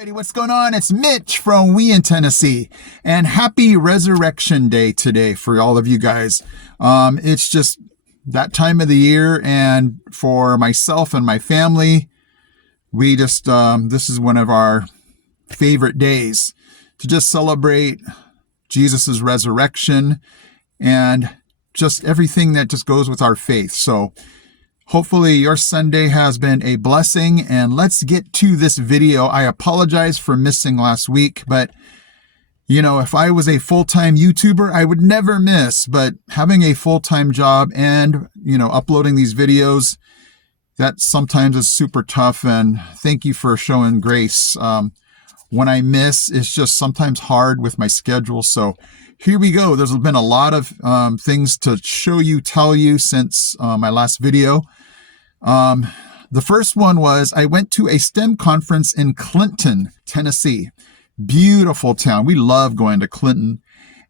Everybody, what's going on? It's Mitch from We in Tennessee, and happy Resurrection Day today for all of you guys. It's just that time of the year, and for myself and my family, we just this is one of our favorite days to just celebrate Jesus's resurrection and just everything that just goes with our faith. So hopefully your Sunday has been a blessing, and let's get to this video. I apologize for missing last week, but you know, if I was a full-time YouTuber, I would never miss, but having a full-time job and, you know, uploading these videos, that sometimes is super tough, and thank you for showing grace. When I miss, it's just sometimes hard with my schedule. So here we go. There's been a lot of things to show you, tell you since my last video. The first one was I went to a STEM conference in Clinton, Tennessee. Beautiful town. We love going to Clinton.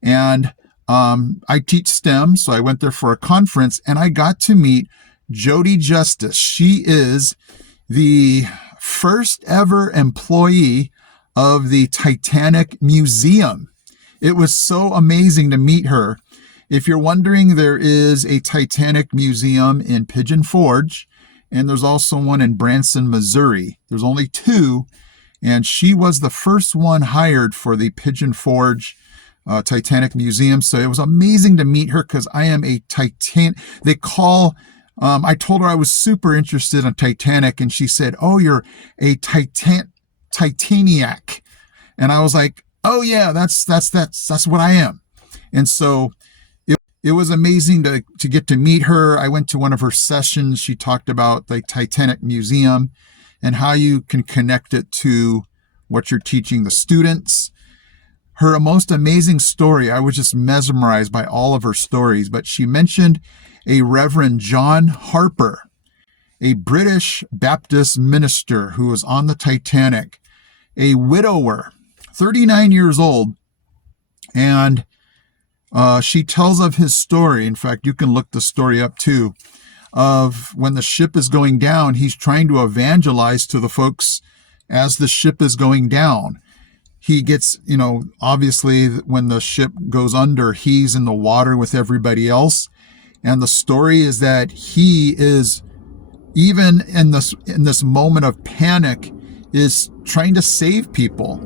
And I teach STEM, so I went there for a conference, and I got to meet Jodi Justus. She is the first ever employee of the Titanic Museum. It was so amazing to meet her. If you're wondering, there is a Titanic Museum in Pigeon Forge, and there's also one in Branson, Missouri. There's only two, and she was the first one hired for the Pigeon Forge Titanic Museum. So it was amazing to meet her because I am a I told her I was super interested in Titanic, and she said, "Oh, you're a Titaniac." And I was like, "Oh yeah, that's what I am." And so it was amazing to get to meet her. I went to one of her sessions. She talked about the Titanic Museum and how you can connect it to what you're teaching the students. Her most amazing story, I was just mesmerized by all of her stories, but she mentioned a Reverend John Harper, a British Baptist minister who was on the Titanic, a widower, 39 years old, and she tells of his story. In fact, you can look the story up too, of when the ship is going down, he's trying to evangelize to the folks as the ship is going down. He gets, you know, obviously when the ship goes under, he's in the water with everybody else. And the story is that he is, even in this moment of panic, is trying to save people.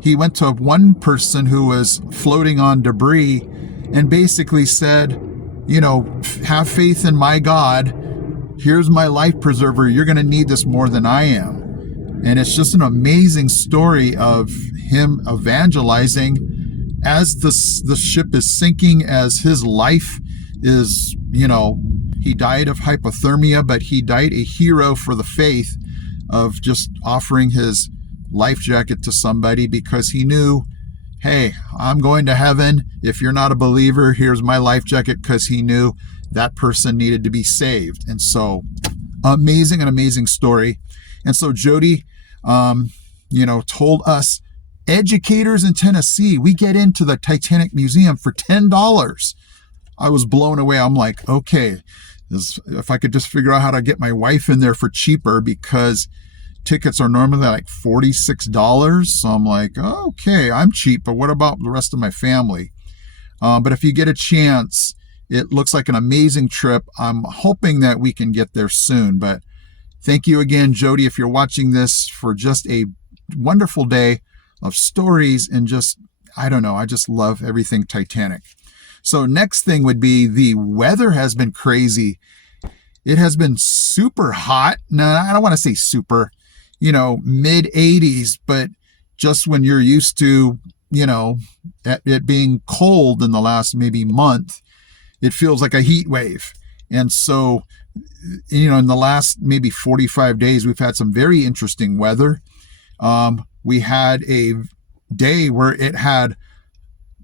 He went to one person who was floating on debris and basically said, you know, "Have faith in my God. Here's my life preserver. You're going to need this more than I am." And it's just an amazing story of him evangelizing as the ship is sinking, as his life is, you know, he died of hypothermia, but he died a hero for the faith of just offering his life jacket to somebody because he knew, hey, I'm going to heaven. If you're not a believer, here's my life jacket, because he knew that person needed to be saved. And so an amazing story. And so Jodi, you know, told us educators in Tennessee, we get into the Titanic Museum for $10. I was blown away. I'm like, okay, if I could just figure out how to get my wife in there for cheaper, because tickets are normally like $46. So I'm like, okay, I'm cheap, but what about the rest of my family? But if you get a chance, it looks like an amazing trip. I'm hoping that we can get there soon. But thank you again, Jodi, if you're watching this, for just a wonderful day of stories and just, I don't know, I just love everything Titanic. So next thing would be the weather has been crazy. It has been super hot. No, I don't want to say super, you know, mid 80s, but just when you're used to, you know, it being cold in the last maybe month, it feels like a heat wave. And so, you know, in the last maybe 45 days, we've had some very interesting weather. We had a day where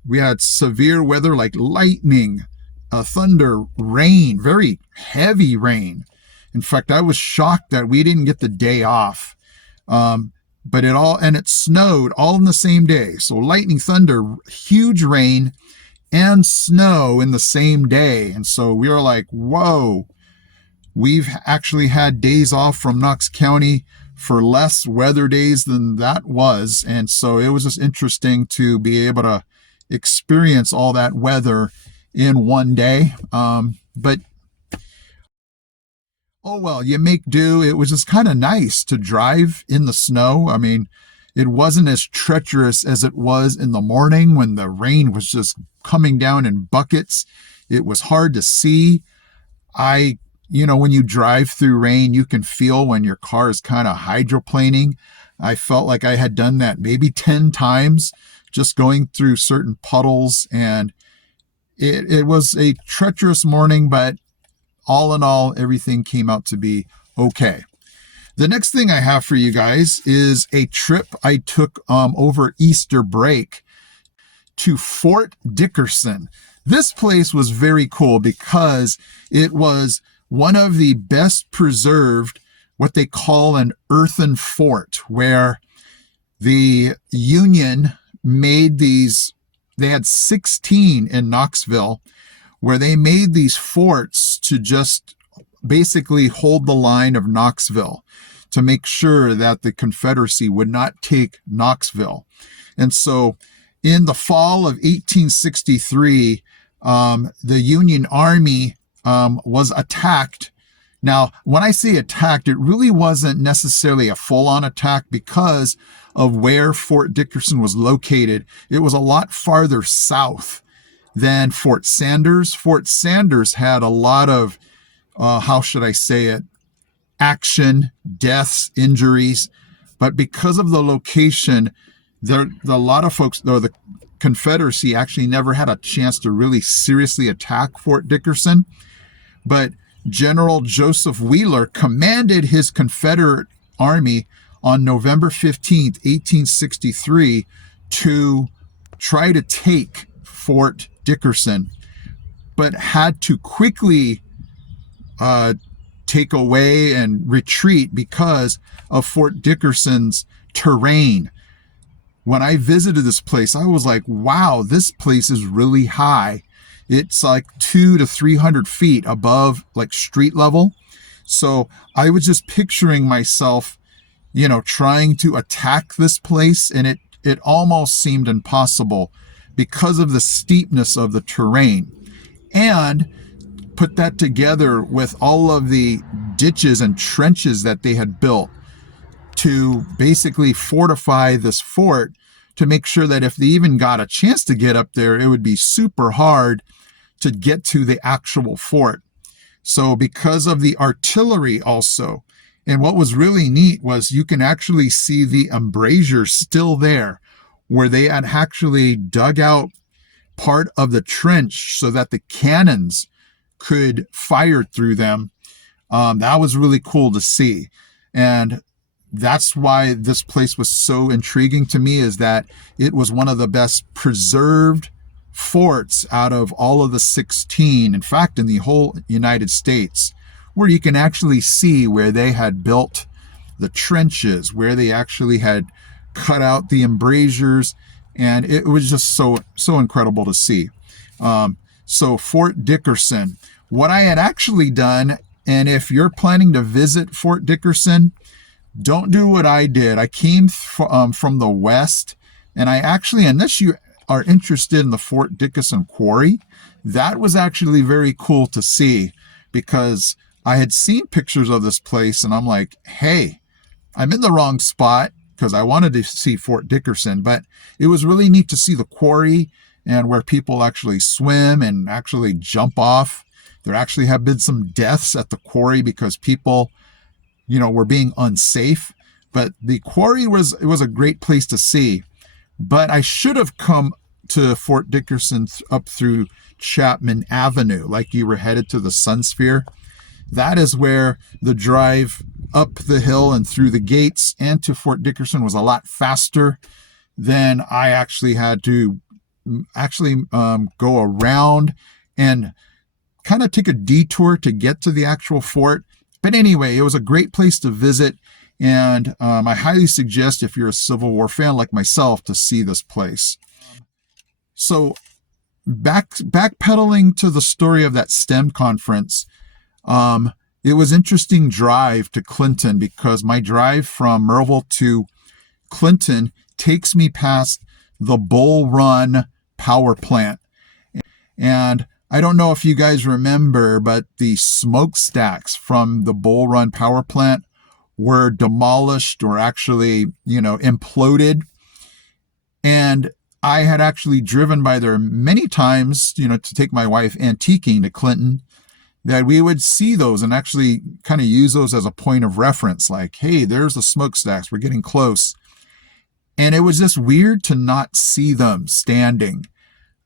we had severe weather like lightning, thunder, rain, very heavy rain. In fact, I was shocked that we didn't get the day off. But it snowed all in the same day. So lightning, thunder, huge rain, and snow in the same day. And so we were like, whoa, we've actually had days off from Knox County for less weather days than that was. And so it was just interesting to be able to experience all that weather in one day. But oh well, you make do. It was just kind of nice to drive in the snow. I mean, it wasn't as treacherous as it was in the morning when the rain was just coming down in buckets. It was hard to see. When you drive through rain, you can feel when your car is kind of hydroplaning. I felt like I had done that maybe 10 times just going through certain puddles. And it was a treacherous morning, but all in all, everything came out to be okay. The next thing I have for you guys is a trip I took over Easter break to Fort Dickerson. This place was very cool because it was one of the best preserved, what they call an earthen fort, where the Union made these. They had 16 in Knoxville, where they made these forts to just basically hold the line of Knoxville, to make sure that the Confederacy would not take Knoxville. And so in the fall of 1863, the Union Army was attacked. Now, when I say attacked, it really wasn't necessarily a full-on attack because of where Fort Dickerson was located. It was a lot farther south than Fort Sanders. Fort Sanders had a lot of, how should I say it, action, deaths, injuries. But because of the location, a lot of folks, though the Confederacy actually never had a chance to really seriously attack Fort Dickerson. But General Joseph Wheeler commanded his Confederate Army on November 15th, 1863, to try to take Fort Dickerson, but had to quickly take away and retreat because of Fort Dickerson's terrain. When I visited this place, I was like, wow, this place is really high. It's like 200 to 300 feet above like street level. So I was just picturing myself, trying to attack this place, and it almost seemed impossible because of the steepness of the terrain. And put that together with all of the ditches and trenches that they had built to basically fortify this fort, to make sure that if they even got a chance to get up there, it would be super hard to get to the actual fort. So because of the artillery also, and what was really neat was you can actually see the embrasures still there, where they had actually dug out part of the trench so that the cannons could fire through them. That was really cool to see. And that's why this place was so intriguing to me, is that it was one of the best preserved forts out of all of the 16, in fact, in the whole United States, where you can actually see where they had built the trenches, where they actually had cut out the embrasures, and it was just so incredible to see. So Fort Dickerson, what I had actually done, and if you're planning to visit Fort Dickerson, don't do what I did. I came from the west, and I actually, unless you are interested in the Fort Dickerson quarry, that was actually very cool to see, because I had seen pictures of this place, and I'm like, hey, I'm in the wrong spot, because I wanted to see Fort Dickerson, but it was really neat to see the quarry and where people actually swim and actually jump off. There actually have been some deaths at the quarry because people, were being unsafe. But the quarry was a great place to see. But I should have come to Fort Dickerson up through Chapman Avenue, like you were headed to the Sun Sphere. That is where the drive up the hill and through the gates and to Fort Dickerson was a lot faster than I actually had to go around and kind of take a detour to get to the actual fort. But anyway, it was a great place to visit, and I highly suggest, if you're a Civil War fan like myself, to see this place. So backpedaling to the story of that STEM conference, it was interesting drive to Clinton, because my drive from Merville to Clinton takes me past the Bull Run power plant. And I don't know if you guys remember, but the smokestacks from the Bull Run power plant were demolished, or actually, imploded. And I had actually driven by there many times, to take my wife antiquing to Clinton, that we would see those and actually kind of use those as a point of reference. Like, hey, there's the smokestacks. We're getting close. And it was just weird to not see them standing.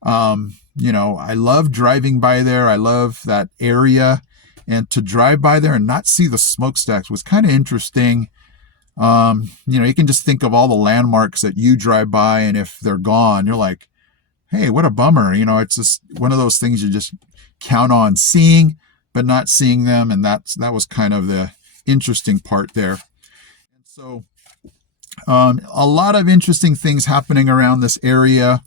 I love driving by there. I love that area. And to drive by there and not see the smokestacks was kind of interesting. You can just think of all the landmarks that you drive by, and if they're gone, you're like, hey, what a bummer. It's just one of those things you just count on seeing, but not seeing them. And that was kind of the interesting part there. And so a lot of interesting things happening around this area.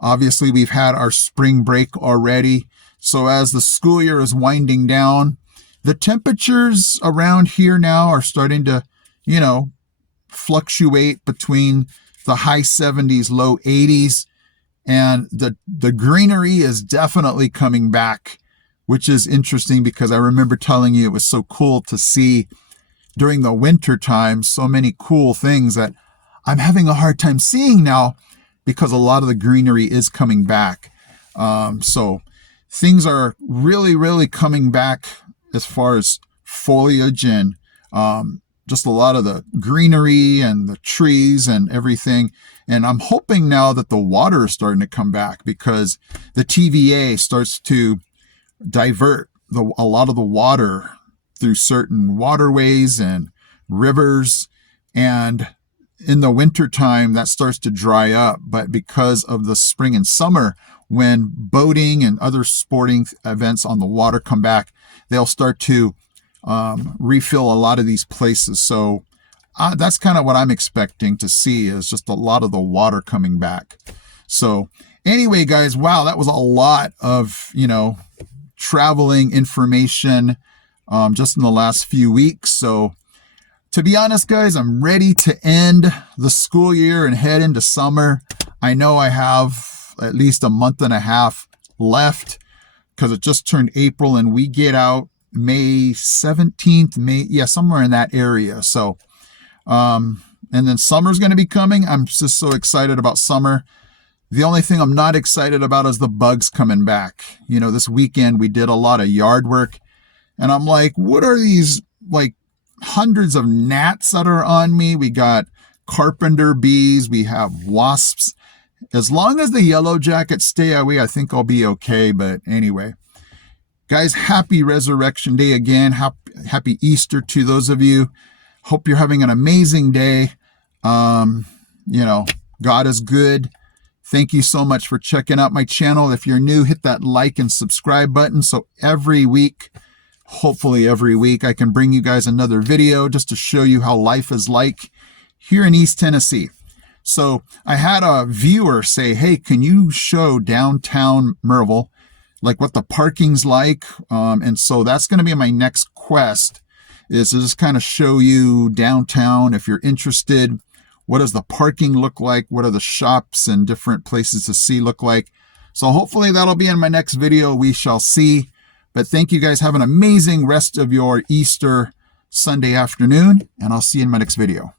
Obviously, we've had our spring break already. So as the school year is winding down, the temperatures around here now are starting to, fluctuate between the high 70s, low 80s. And the greenery is definitely coming back, which is interesting, because I remember telling you it was so cool to see during the winter time so many cool things that I'm having a hard time seeing now, because a lot of the greenery is coming back. So things are really, really coming back as far as foliage and just a lot of the greenery and the trees and everything. And I'm hoping now that the water is starting to come back, because the TVA starts to divert a lot of the water through certain waterways and rivers. And in the wintertime, that starts to dry up. But because of the spring and summer, when boating and other sporting events on the water come back, they'll start to refill a lot of these places. So that's kind of what I'm expecting to see, is just a lot of the water coming back. So anyway, guys, wow, that was a lot of, traveling information just in the last few weeks. So to be honest, guys, I'm ready to end the school year and head into summer. I know I have at least a month and a half left, because it just turned April and we get out May 17th, somewhere in that area. So, and then summer's going to be coming. I'm just so excited about summer. The only thing I'm not excited about is the bugs coming back. This weekend we did a lot of yard work, and I'm like, what are these, like, hundreds of gnats that are on me? We got carpenter bees, we have wasps. As long as the yellow jackets stay away, I think I'll be okay. But anyway, guys, happy Resurrection Day again. Happy Easter to those of you. Hope you're having an amazing day. God is good. Thank you so much for checking out my channel. If you're new, hit that like and subscribe button, so every week, hopefully every week, I can bring you guys another video just to show you how life is like here in East Tennessee. So I had a viewer say, hey, can you show downtown Merville, like what the parking's like? And so that's going to be my next quest, is to just kind of show you downtown. If you're interested, what does the parking look like? What are the shops and different places to see look like? So hopefully that'll be in my next video. We shall see. But thank you guys. Have an amazing rest of your Easter Sunday afternoon, and I'll see you in my next video.